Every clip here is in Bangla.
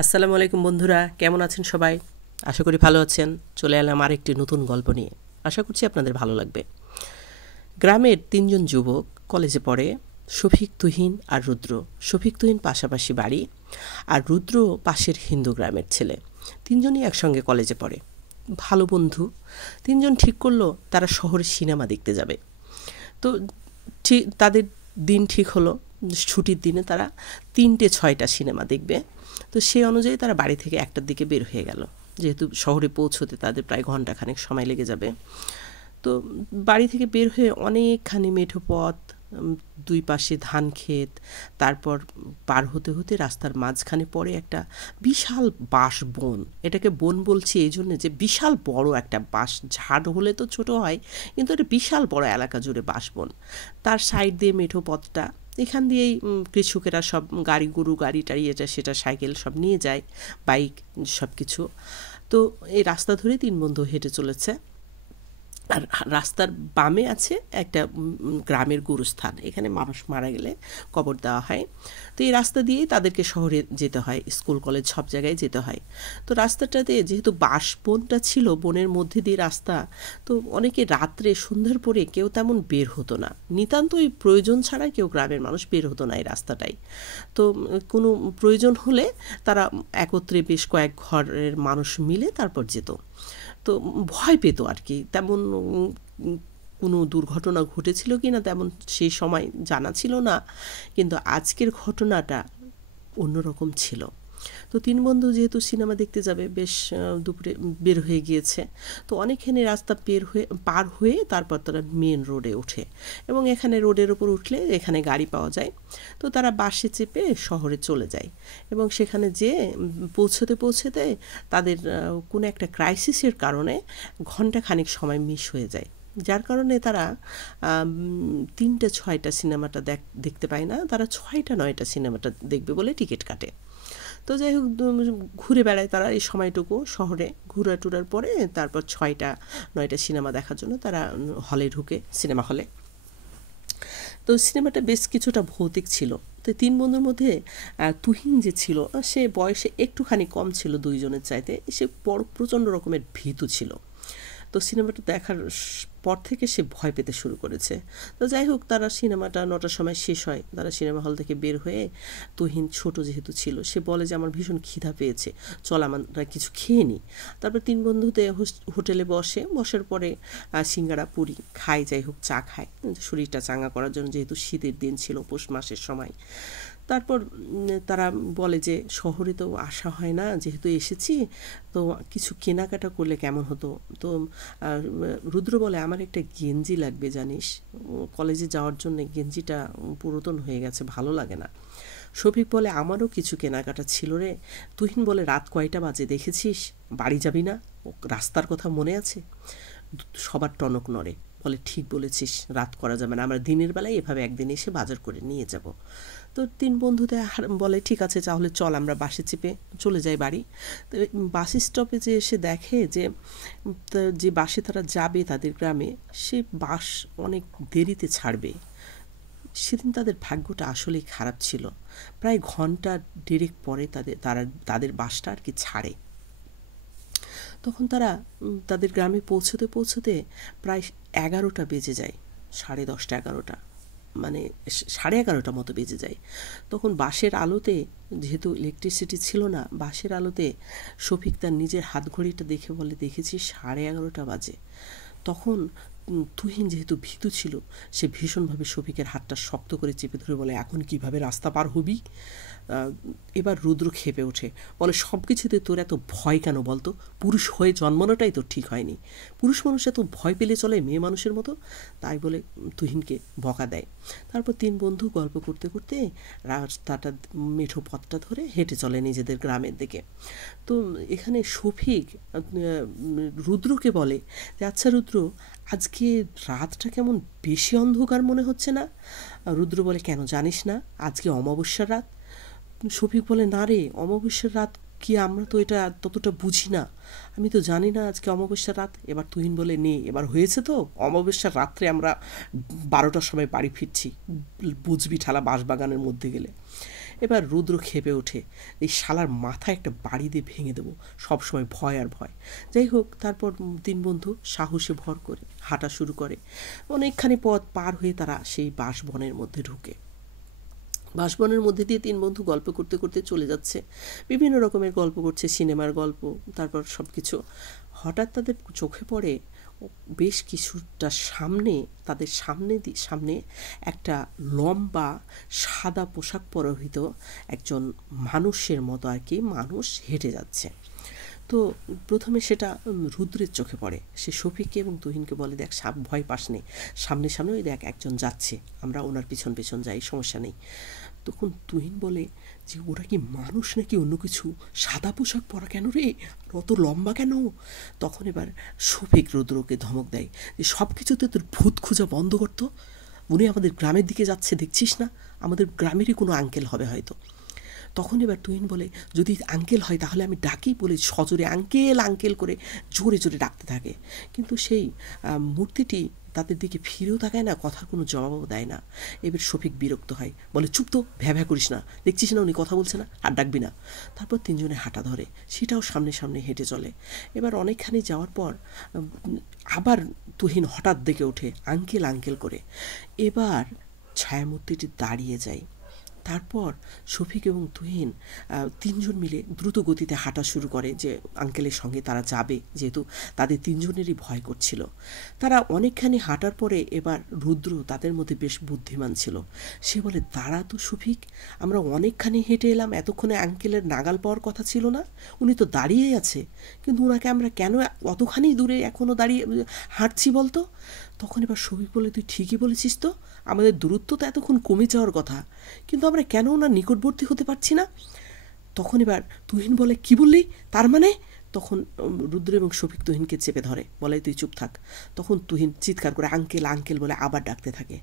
আসসালামু আলাইকুম বন্ধুরা, কেমন আছেন সবাই? আশা করি ভালো আছেন। চলে এলাম আরেকটি নতুন গল্প নিয়ে। আশা করছি আপনাদের ভালো লাগবে। গ্রামের তিনজন যুবক কলেজে পড়ে, শফিক, তুহিন আর রুদ্র। শফিক তুহিন পাশাপাশি বাড়ি, আর রুদ্র পাশের হিন্দু গ্রামের ছেলে। তিনজনই একসঙ্গে কলেজে পড়ে, ভালো বন্ধু। তিনজন ঠিক করলো তারা শহরে সিনেমা দেখতে যাবে। তো ঠিক তাদের দিন ঠিক হলো, ছুটির দিনে তারা 3টে 6টা সিনেমা দেখবে। তো সেই অনুযায়ী তারা বাড়ি থেকে 1টার দিকে বের হয়ে গেল, যেহেতু শহরে পৌঁছতে তাদের প্রায় ঘন্টাখানেক সময় লেগে যাবে। তো বাড়ি থেকে বের হয়ে অনেকখানি মেঠো পথ, দুই পাশে ধান ক্ষেত, তারপর পার হতে হতে রাস্তার মাঝখানে পড়ে একটা বিশাল বাঁশ বন। এটাকে বন বলছি এই জন্য যে বিশাল বড় একটা বাঁশ, ঝাড় হলে তো ছোট হয়, কিন্তু এটা বিশাল বড় এলাকা জুড়ে বাঁশ বন। তার সাইড দিয়ে মেঠো পথটা, এখান দিয়েই কৃষকেরা সব গাড়ি গরু গাড়ি টাড়ি এটা সেটা সাইকেল সব নিয়ে যায়, বাইক সব কিছু। তো এই রাস্তা ধরে তিন বন্ধু হেঁটে চলেছে। আর রাস্তার বামে আছে একটা গ্রামের গুরুস্থান, এখানে মানুষ মারা গেলে কবর দেওয়া হয়। তো এই রাস্তা দিয়েই তাদেরকে শহরে যেতে হয়, স্কুল কলেজ সব জায়গায় যেতে হয়। তো রাস্তাটাতে যেহেতু বাঁশ বনটা ছিল, বনের মধ্যে দিয়ে রাস্তা, তো অনেকে রাত্রে সন্ধ্যার পরে কেউ তেমন বের হতো না, নিতান্তই প্রয়োজন ছাড়া কেউ গ্রামের মানুষ বের হতো না এই রাস্তাটাই। তো কোনো প্রয়োজন হলে তারা একত্রে বেশ কয়েক ঘরের মানুষ মিলে তারপর যেত। তো ভয় পেত আর কি, তেমন কোনো দুর্ঘটনা ঘটেছিল কি না তেমন সেই সময় জানা ছিল না, কিন্তু আজকের ঘটনাটা অন্যরকম ছিল। তো তিন বন্ধু যেহেতু সিনেমা দেখতে যাবে, বেশ দুপুরে বের হয়ে গিয়েছে। তো অনেকখানি রাস্তা পার হয়ে তারপর তারা মেন রোডে ওঠে, এবং এখানে রোডের ওপর উঠলে এখানে গাড়ি পাওয়া যায়। তো তারা বাসে চেপে শহরে চলে যায়, এবং সেখানে যেয়ে পৌঁছতে পৌঁছতে তাদের কোনো একটা ক্রাইসিসের কারণে ঘণ্টাখানেক সময় মিস হয়ে যায়, যার কারণে তারা 3টে 6টা সিনেমাটা দেখতে পায় না। তারা 6টা 9টা সিনেমাটা দেখবে বলে টিকিট কাটে। তো যাই হোক, ঘুরে বেড়ায় তারা এই সময়টুকু শহরে, ঘুরা টুরার পরে তারপর 6টা 9টা সিনেমা দেখার জন্য তারা হলে ঢুকে, সিনেমা হলে। তো সিনেমাটা বেশ কিছুটা ভৌতিক ছিল। তো তিন বন্ধুর মধ্যে তুহিন যে ছিল, সে বয়সে একটুখানি কম ছিল দুইজনের চাইতে, সে বড় প্রচণ্ড রকমের ভীতু ছিল। তো সিনেমাটা দেখার পর থেকে সে ভয় পেতে শুরু করেছে। তো যাই হোক, তারা সিনেমাটা 9টার সময় শেষ হয়, তারা সিনেমা হল থেকে বের হয়ে, তুহিন ছোট যেহেতু ছিল, সে বলে যে আমার ভীষণ খিদা পেয়েছে, চল আমরা কিছু খেয়ে নিই। তারপর তিন বন্ধুতে হোটেলে বসার পরে সিঙ্গারা পুরি খায়, যাই হোক চা খায় শরীরটা চাঙ্গা করার জন্য, যেহেতু শীতের দিন ছিল, পৌষ মাসের সময়। তারপর তারা বলে যে শহরে তো আসা হয় না, যেহেতু এসেছি তো কিছু কেনাকাটা করলে কেমন হতো। তো রুদ্র বলে আমার একটা গেঞ্জি লাগবে জানিস, কলেজে যাওয়ার জন্য গেঞ্জিটা পুরাতন হয়ে গেছে, ভালো লাগে না। শফিক বলে আমারও কিছু কেনাকাটা ছিল রে। তুহিন বলে রাত কয়টা বাজে দেখেছিস, বাড়ি যাবি না, রাস্তার কথা মনে আছে? সবার টনক নড়ে, বলে ঠিক বলেছিস, রাত করা যাবে না, আমরা দিনের বেলায় এভাবে একদিন এসে বাজার করে নিয়ে যাব। তো তিন বন্ধুতে বলে ঠিক আছে, তাহলে চল আমরা বাসে চেপে চলে যাই বাড়ি। তো বাস স্টপে যে এসে দেখে যে যে বাসে তারা যাবে তাদের গ্রামে, সে বাস অনেক দেরিতে ছাড়বে। সেদিন তাদের ভাগ্যটা আসলেই খারাপ ছিল, প্রায় ঘন্টা দেড়েক পরে তাদের বাসটা আর কি ছাড়ে। তখন তারা তাদের গ্রামে পৌঁছতে পৌঁছতে প্রায় 11টা বেজে যায়, 10:30 11টা, মানে 11:30 মতো বেজে যায়। তখন বাঁশের আলোতে, যেহেতু ইলেকট্রিসিটি ছিল না, বাঁশের আলোতে শফিক তার নিজের হাত ঘড়িটা দেখে বলে দেখেছি 11:30 বাজে। তখন তুহিন যেহেতু ভীতু ছিল, সে ভীষণভাবে শফিকের হাতটা শক্ত করে চেপে ধরে বলে এখন কিভাবে রাস্তা পার হবি। এবার রুদ্র ক্ষেপে ওঠে, বলে সব কিছুতে তোর এত ভয় কেন বলতো, পুরুষ হয়ে জন্মানোটাই তো ঠিক হয়নি, পুরুষ মানুষ এত ভয় পেলে চলে মেয়ে মানুষের মতো, তাই বলে তুহিনকে বকা দেয়। তারপর তিন বন্ধু গল্প করতে করতে রাস্তাটা, মেঠো পথটা ধরে হেঁটে চলে নিজেদের গ্রামের দিকে। তো এখানে শফিক রুদ্রকে বলে যে আচ্ছা রুদ্র, আজকে রাতটা কেমন বেশি অন্ধকার মনে হচ্ছে না? রুদ্র বলে কেন, জানিস না আজকে অমাবস্যার রাত? শফিক বলে না রে, অমাবস্যার রাত কি, আমরা তো এটা ততটা বুঝি না, আমি তো জানি না আজকে অমাবস্যার রাত। এবার তুহিন বলে নে, এবার হয়েছে তো, অমাবস্যার রাত্রে আমরা 12টার সময় বাড়ি ফিরছি, বুঝবি ঠালা বাঁশবাগানের মধ্যে গেলে। এবার রুদ্র ক্ষেপে ওঠে, এই শালার মাথায় একটা বাড়ি দিয়ে ভেঙে দেবো, সবসময় ভয় আর ভয়। যাই হোক, তারপর তিন বন্ধু সাহসে ভর করে হাঁটা শুরু করে। অনেকখানি পথ পার হয়ে তারা সেই বাঁশবনের মধ্যে ঢুকে। বাঁশবনের মধ্যে দিয়ে তিন বন্ধু গল্প করতে করতে চলে যাচ্ছে, বিভিন্ন রকমের গল্প করছে, সিনেমার গল্প, তারপর সব কিছু। হঠাৎ তাদের চোখে পড়ে বেশ কিছুটা সামনে, তাদের সামনে একটা লম্বা সাদা পোশাক পরিহিত একজন মানুষের মতো আর কি মানুষ হেঁটে যাচ্ছে। তো প্রথমে সেটা রুদ্রের চোখে পড়ে। সে শফিককে এবং তুহিনকে বলে, দেখ ভয় পাস নে, সামনে সামনে ওই দেখ একজন যাচ্ছে, আমরা ওনার পিছন পিছন যাই, সমস্যা নেই। তখন তুহিন বলে যে ওরা কি মানুষ নাকি অন্য কিছু, সাদা পোশাক পরা কেন রে, অত লম্বা কেন? তখন এবার শফিক রুদ্রকে ধমক দেয় যে সব কিছুতে তোর ভূত খোঁজা বন্ধ করতো, উনি আমাদের গ্রামের দিকে যাচ্ছে দেখছিস না, আমাদের গ্রামেরই কোনো আঙ্কেল হবে হয়তো। তখন এবার তুহিন বলে, যদি আঙ্কেল হয় তাহলে আমি ডাকি, বলে সজোরে আঙ্কেল আঙ্কেল করে জোরে জোরে ডাকতে থাকে। কিন্তু সেই মূর্তিটি তাদের দিকে ফিরেও তাকায় না, কথার কোনো জবাবও দেয় না। এবার শফিক বিরক্ত হয়, বলে চুপ তো, ভ্যা করিস না, দেখছিস না উনি কথা বলছে না, আর ডাকবি না। তারপর তিনজনে হাঁটা ধরে, সেটাও সামনে সামনে হেঁটে চলে। এবার অনেকখানি যাওয়ার পর আবার তুহিন হঠাৎ দেখে ওঠে আঙ্কেল আঙ্কেল করে। এবার ছায়ামূর্তিটি দাঁড়িয়ে যায়। তারপর শফিক এবং তুহিন তিনজন মিলে দ্রুত গতিতে হাঁটা শুরু করে, যে আঙ্কেলের সঙ্গে তারা যাবে, যেহেতু তাদের তিনজনেরই ভয় করছিল। তারা অনেকখানি হাঁটার পরে এবার রুদ্র তাদের মধ্যে বেশ বুদ্ধিমান ছিল। সে বলে, দাঁড়া তো শফিক, আমরা অনেকখানি হেঁটে এলাম, এতক্ষণে আঙ্কেলের নাগাল পাওয়ার কথা ছিল না, উনি তো দাঁড়িয়েই আছে, কিন্তু ওনাকে আমরা কেন অতখানি দূরে এখনও দাঁড়িয়ে হাঁটছি বলতো? তখন এবার শফিক বলে, তুই ঠিকই বলেছিস তো, আমাদের দূরত্ব তো এতক্ষণ কমে যাওয়ার কথা, কিন্তু আমরা কেন ওনার নিকটবর্তী হতে পারছি না? তখন এবার তুহিন বলে, কি বললি, তার মানে? তখন রুদ্র এবং শফিক তুহিনকে চেপে ধরে, বলে তুই চুপ থাক। তখন তুহিন চিৎকার করে আঙ্কেল আঙ্কেল বলে আবার ডাকতে থাকে।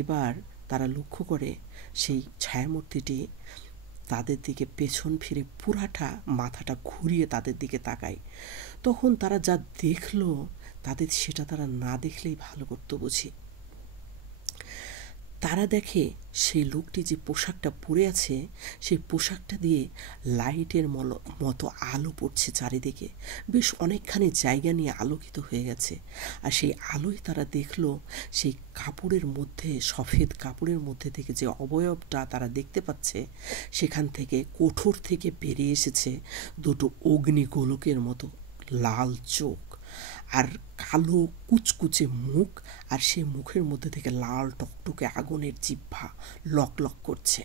এবার তারা লক্ষ্য করে সেই ছায়ামূর্তিটি তাদের দিকে পেছন ফিরে পুরাটা মাথাটা ঘুরিয়ে তাদের দিকে তাকায়। তখন তারা যা দেখলো, তাদের সেটা তারা না দেখলেই ভালো করতো বুঝি। তারা দেখে সেই লোকটি যে পোশাকটা পরে আছে, সেই পোশাকটা দিয়ে লাইটের মতো আলো পড়ছে চারিদিকে, বেশ অনেকখানি জায়গা নিয়ে আলোকিত হয়ে গেছে। আর সেই আলোয় তারা দেখলো সেই কাপড়ের মধ্যে, সফেদ কাপড়ের মধ্যে থেকে যে অবয়বটা তারা দেখতে পাচ্ছে, সেখান থেকে কোঠর থেকে বেরিয়ে এসেছে দুটো অগ্নিগোলকের মতো লাল চোখ আর কালো কুচকুচে মুখ, আর সেই মুখের মধ্যে থেকে লাল টকটকে আগুনের জিহ্বা লক লক করছে।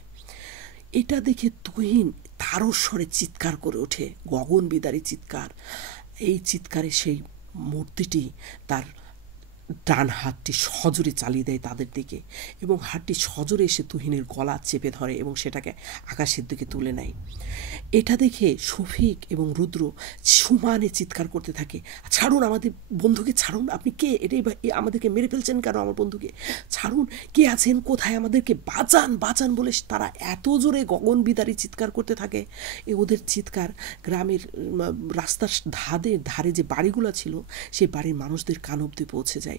এটা দেখে তুহিন তারস্বরে চিৎকার করে ওঠে, গগন বিদারী চিৎকার। এই চিৎকারে সেই মূর্তিটি তার ডান হাতটি সজোরে চালিয়ে দেয় তাদের দিকে, এবং হাতটি সজোরে এসে তুহিনের গলা চেপে ধরে এবং সেটাকে আকাশের দিকে তুলে নেয়। এটা দেখে শফিক এবং রুদ্র সমানে চিৎকার করতে থাকে, ছাড়ুন আমাদের বন্ধুকে, ছাড়ুন, আপনি কে, এটাই আমাদেরকে মেরে ফেলছেন কেন, আমার বন্ধুকে ছাড়ুন, কে আছেন কোথায়, আমাদেরকে বাঁচান বাঁচান বলে তারা এত জোরে গগন বিদারী চিৎকার করতে থাকে। ওদের চিৎকার গ্রামের রাস্তার ধারে যে বাড়িগুলো ছিল, সেই বাড়ির মানুষদের কান অবধি পৌঁছে যায়।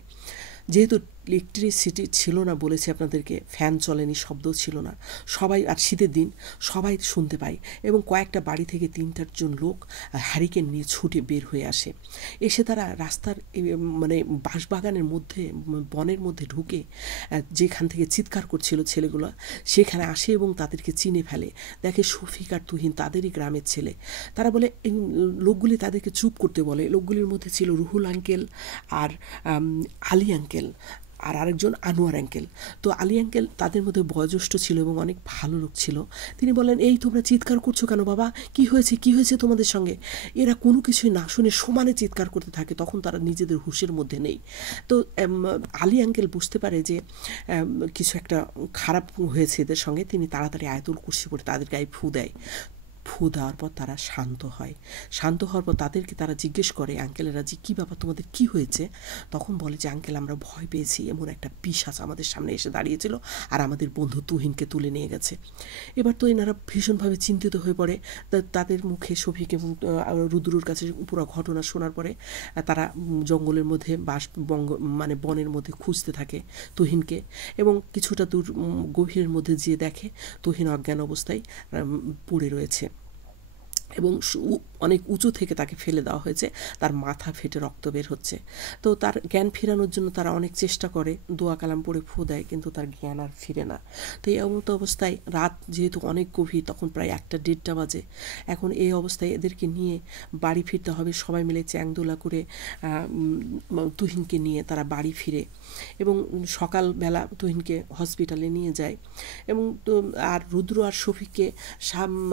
যেহেতু ইলেকট্রিসিটি ছিল না, বলেছি আপনাদেরকে, ফ্যান চলেনি, শব্দ ছিল না, সবাই, আর শীতের দিন সবাই শুনতে পায়, এবং কয়েকটা বাড়ি থেকে 3-4 লোক হ্যারিকেন নিয়ে ছুটে বের হয়ে আসে। এসে তারা রাস্তার মানে বাঁশবাগানের মধ্যে, বনের মধ্যে ঢুকে যেখান থেকে চিৎকার করছিল ছেলেগুলো, সেখানে আসে এবং তাদেরকে চিনে ফেলে। দেখে শফিক আর তুহিন তাদেরই গ্রামের ছেলে। তারা বলে, এই লোকগুলি তাদেরকে চুপ করতে বলে। লোকগুলির মধ্যে ছিল রুহুল আঙ্কেল আর আলী আঙ্কেল, আর আরেকজন আনোয়ার আঙ্কেল। তো আলী আঙ্কেল তাদের মধ্যে বয়োজ্যেষ্ঠ ছিল এবং অনেক ভালো লোক ছিল। তিনি বলেন, এই তোমরা চিৎকার করছো কেন বাবা, কি হয়েছে তোমাদের সঙ্গে? এরা কোনো কিছুই না শুনে সমানে চিৎকার করতে থাকে। তখন তারা নিজেদের হুঁশের মধ্যে নেই। তো আলী আঙ্কেল বুঝতে পারে যে কিছু একটা খারাপ হয়েছে এদের সঙ্গে। তিনি তাড়াতাড়ি আয়াতুল কুরসি পড়ে তাদের গায়ে ফু দেয়। ফু দেওয়ার পর তারা শান্ত হয়। শান্ত হওয়ার পর তাদেরকে তারা জিজ্ঞেস করে, আঙ্কেলেরা যে কী ব্যাপার, তোমাদের কী হয়েছে? তখন বলে যে আঙ্কেল, আমরা ভয় পেয়েছি, এমন একটা পিশাচ আমাদের সামনে এসে দাঁড়িয়েছিল আর আমাদের বন্ধু তুহিনকে তুলে নিয়ে গেছে। এবার তো এনারা ভীষণভাবে চিন্তিত হয়ে পড়ে। তাদের মুখে শফিক এবং রুদ্রুর কাছে পুরো ঘটনা শোনার পরে তারা জঙ্গলের মধ্যে মানে বনের মধ্যে খুঁজতে থাকে তুহিনকে, এবং কিছুটা দূর গভীরের মধ্যে যেয়ে দেখে তুহিন অজ্ঞান অবস্থায় পড়ে রয়েছে এবং অনেক উঁচু থেকে তাকে ফেলে দেওয়া হয়েছে, তার মাথা ফেটে রক্ত বের হচ্ছে। তো তার জ্ঞান ফেরানোর জন্য তারা অনেক চেষ্টা করে, দোয়া কালাম পড়ে ফু দেয়, কিন্তু তার জ্ঞান আর ফিরে না। তো এই এমন অবস্থায় রাত যেহেতু অনেক গভীর, তখন প্রায় 1টা-1:30 বাজে। এখন এই অবস্থায় এদেরকে নিয়ে বাড়ি ফিরতে হবে। সবাই মিলে চ্যাংদোলা করে তুহিনকে নিয়ে তারা বাড়ি ফিরে এবং সকালবেলা তুহিনকে হসপিটালে নিয়ে যায়। এবং আর রুদ্র আর শফিককে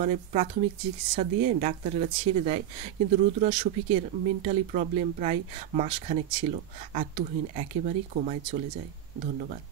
মানে প্রাথমিক চিকিৎসা দিয়ে ডাক্তারেরা ছেড়ে দেয়, কিন্তু রুদ্র আর শফিকের মেন্টালি প্রবলেম প্রায় মাসখানেক ছিল, আর তুহিন একেবারেই কোমায় চলে যায়। ধন্যবাদ।